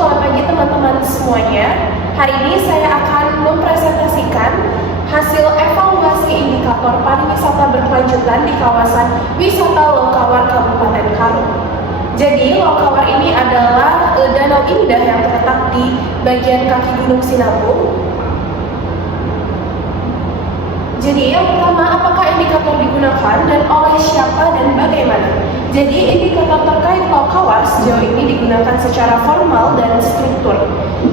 selamat pagi teman-teman semuanya. Hari ini saya akan mempresentasikan hasil evaluasi indikator pariwisata berkelanjutan di kawasan wisata Lokawar Kabupaten Karo. Jadi Lokawar ini adalah danau indah yang terletak di bagian kaki Gunung Sinabung. Jadi yang pertama, apakah indikator digunakan dan oleh siapa dan bagaimana? Jadi indikator terkait Lokawar sejauh ini digunakan secara formal dan struktur.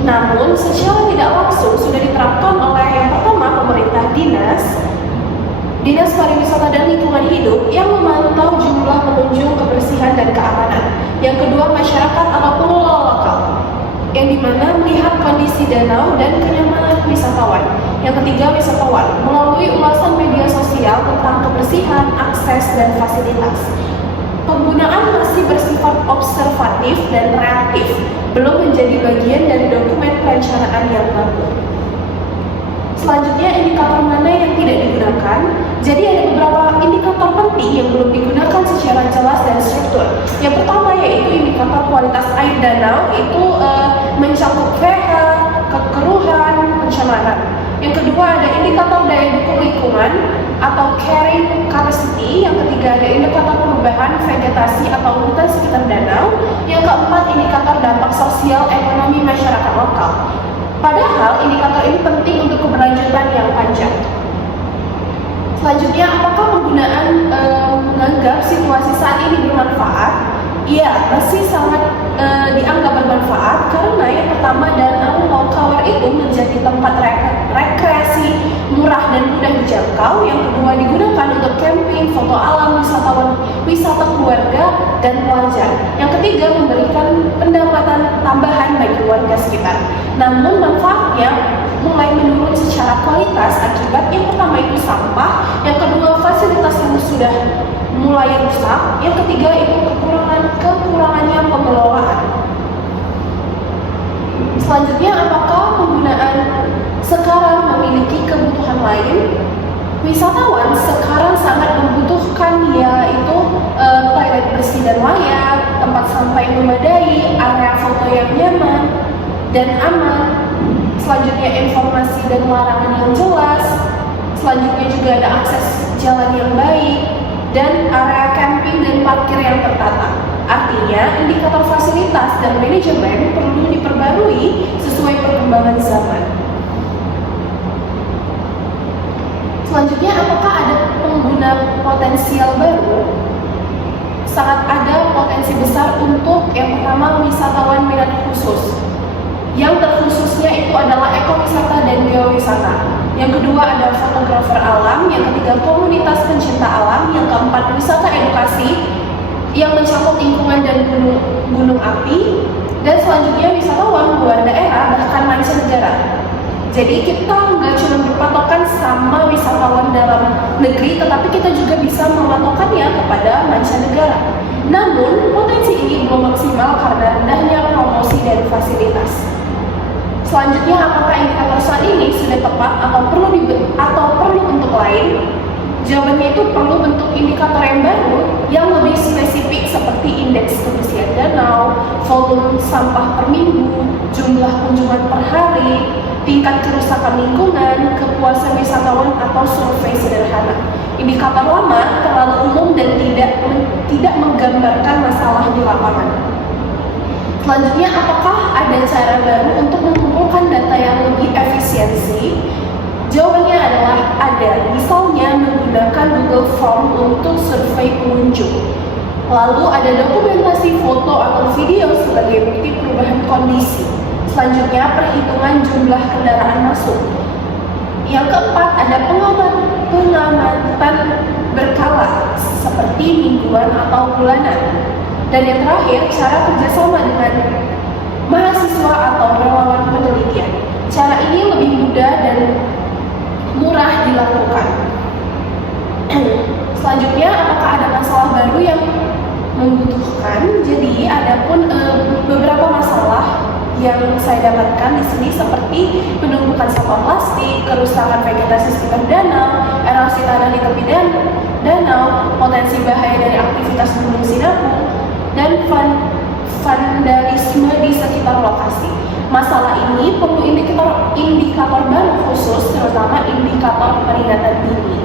Namun secara tidak langsung sudah diterapkan oleh yang pertama pemerintah Dinas Pariwisata dan Lingkungan Hidup yang memantau jumlah pengunjung, kebersihan dan keamanan. Yang kedua masyarakat atau pengelola lokal, yang dimana melihat kondisi danau dan kenyamanan wisatawan. Yang ketiga wisatawan, melalui ulasan media sosial tentang kebersihan, akses, dan fasilitas. Penggunaan masih bersifat observatif dan reaktif, belum menjadi bagian dari dokumen perencanaan yang baru. Selanjutnya, indikator mana yang tidak digunakan? Jadi ada beberapa indikator penting yang belum digunakan secara jelas dan struktur. Yang pertama yaitu indikator kualitas air danau, itu mencakup pH, kekeruhan, pencemaran. Yang kedua ada indikator daya dukung lingkungan atau carrying capacity. Yang ketiga ada indikator perubahan vegetasi atau hutan sekitar danau. Yang keempat indikator dampak sosial ekonomi masyarakat lokal. Padahal indikator ini penting untuk keberlanjutan yang panjang. Selanjutnya, apakah penggunaan menganggap situasi saat ini bermanfaat? Iya, masih sangat dianggap bermanfaat karena yang pertama danau Lokawar itu menjadi tempat rekreasi murah dan mudah dijangkau. Yang kedua digunakan untuk camping, foto alam, wisata keluarga dan pelajar. Yang ketiga memberikan pendapatan tambahan bagi warga sekitar. Namun manfaatnya mulai menurun secara kualitas akibat yang pertama itu sampah, yang kedua fasilitas yang sudah mulai rusak, yang ketiga itu kekurangannya pengelolaan. Selanjutnya, apakah penggunaan sekarang memiliki kebutuhan lain? Wisatawan sekarang sangat membutuhkan yaitu toilet bersih dan layak, tempat sampah yang memadai, area foto yang nyaman dan aman. Selanjutnya informasi dan larangan yang jelas. Selanjutnya juga ada akses jalan yang baik dan area camping dan parkir yang tertata. Artinya, indikator fasilitas dan manajemen perlu diperbarui sesuai perkembangan zaman. Selanjutnya, apakah ada pengguna potensial baru? Sangat ada potensi besar untuk yang pertama wisatawan minat khusus. Yang terkhususnya itu adalah ekowisata dan geowisata. Yang kedua ada fotografer alam, yang ketiga komunitas pencinta alam, yang keempat wisata edukasi yang mencakup lingkungan dan gunung api, dan selanjutnya wisatawan luar daerah bahkan mancanegara. Jadi kita nggak cuma berpatokan sama wisatawan dalam negeri, tetapi kita juga bisa mematokannya kepada mancanegara. Namun potensi ini belum maksimal karena rendahnya promosi dan fasilitas. Selanjutnya, apakah indikator saat ini sudah tepat atau perlu bentuk lain? Jawabannya itu perlu bentuk indikator yang baru yang lebih spesifik seperti indeks kebersihan danau, volume sampah per minggu, jumlah kunjungan per hari, tingkat kerusakan lingkungan, kepuasan wisatawan atau survei sederhana. Indikator lama terlalu umum dan tidak menggambarkan masalah di lapangan. Selanjutnya, apakah ada cara baru untuk mengumpulkan data yang lebih efisiensi? Jawabannya adalah ada, misalnya menggunakan Google Form untuk survei pengunjung. Lalu ada dokumentasi foto atau video sebagai bukti perubahan kondisi. Selanjutnya, perhitungan jumlah kendaraan masuk. Yang keempat, ada pengamatan berkala seperti mingguan atau bulanan. Dan yang terakhir, cara kerjasama dengan mahasiswa atau relawan penelitian. Cara ini lebih mudah dan murah dilakukan. Selanjutnya, apakah ada masalah baru yang membutuhkan? Jadi, ada pun beberapa masalah yang saya dapatkan di sini seperti penumpukan sampah plastik, kerusakan vegetasi sekitar danau, erosi tanah di tepi danau, potensi bahaya dari aktivitas Gunung Sinabung, dan vandalisme di sekitar indikator lokasi. Masalah ini perlu indikator baru khusus, terutama indikator peringatan dini.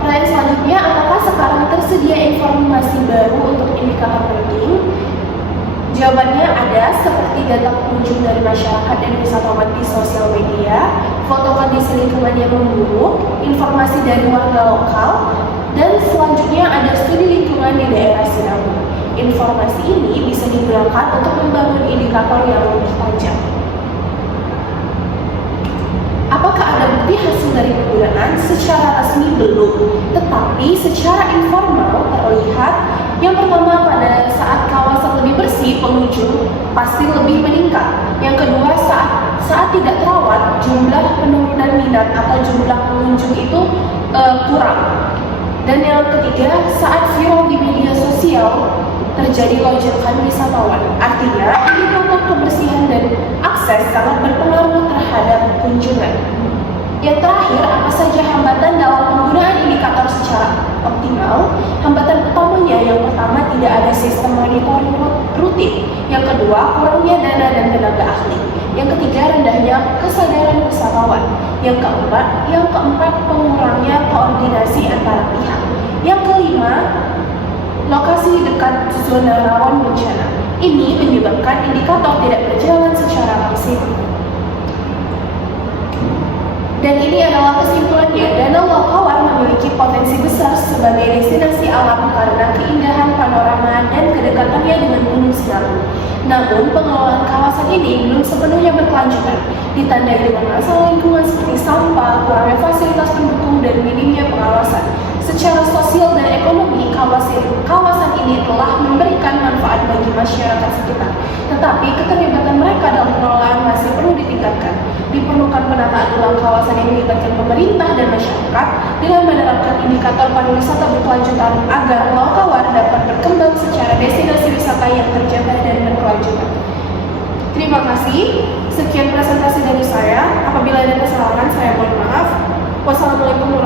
Pertanyaan selanjutnya, apakah sekarang tersedia informasi baru untuk indikator penting? Jawabannya ada, seperti data pengunjung dari masyarakat dan wisatawan di sosial media, foto kondisi lingkungan yang memburuk, informasi dari warga lokal, dan selanjutnya ada studi lingkungan di daerah Sinabung. Informasi ini bisa digunakan untuk membangun indikator yang lebih tajam. Apakah ada bukti hasil dari penggunaan? Secara resmi belum, tetapi secara informal terlihat. Yang pertama, pada saat kawasan lebih bersih, pengunjung pasti lebih meningkat. Yang kedua, saat tidak terawat, jumlah penurunan minat atau jumlah pengunjung itu kurang. Dan yang ketiga, saat viral di media sosial, terjadi lonjakan wisatawan. Artinya, indikator kebersihan dan akses sangat berpengaruh terhadap kunjungan. Yang terakhir, apa saja hambatan dalam penggunaan indikator secara optimal? Hambatan utamanya, yang pertama, tidak ada sistem monitoring rutin. Yang kedua, kurangnya dana dan tenaga ahli. Yang ketiga, rendahnya kesadaran wisatawan. Yang keempat, pengurangnya koordinasi antara pihak. Yang kelima, lokasi dekat zona rawan bencana. Ini menyebabkan indikator tidak berjalan secara maksimal. Dan ini adalah kesimpulannya, Danau Lokawar memiliki potensi besar sebagai destinasi alam karena keindahan panorama dan kedekatannya dengan Gunung Sinabung. Namun, pengelolaan kawasan ini belum sepenuhnya berkelanjutan, ditandai dengan masalah lingkungan seperti sampah, kurangnya fasilitas pendukung, dan minimnya pengawasan. Secara sosial dan ekonomi, kawasan ini telah memberikan manfaat bagi masyarakat sekitar. Tetapi keterlibatan mereka dalam pengelolaan masih perlu ditingkatkan. Diperlukan penataan ulang kawasan yang melibatkan pemerintah dan masyarakat dengan menerapkan indikator pariwisata berkelanjutan agar Lokawar dapat berkembang secara destinasi wisata yang terjaga dan berkelanjutan. Terima kasih. Sekian presentasi dari saya. Apabila ada kesalahan, saya mohon maaf. Wassalamualaikum warahmatullahi wabarakatuh.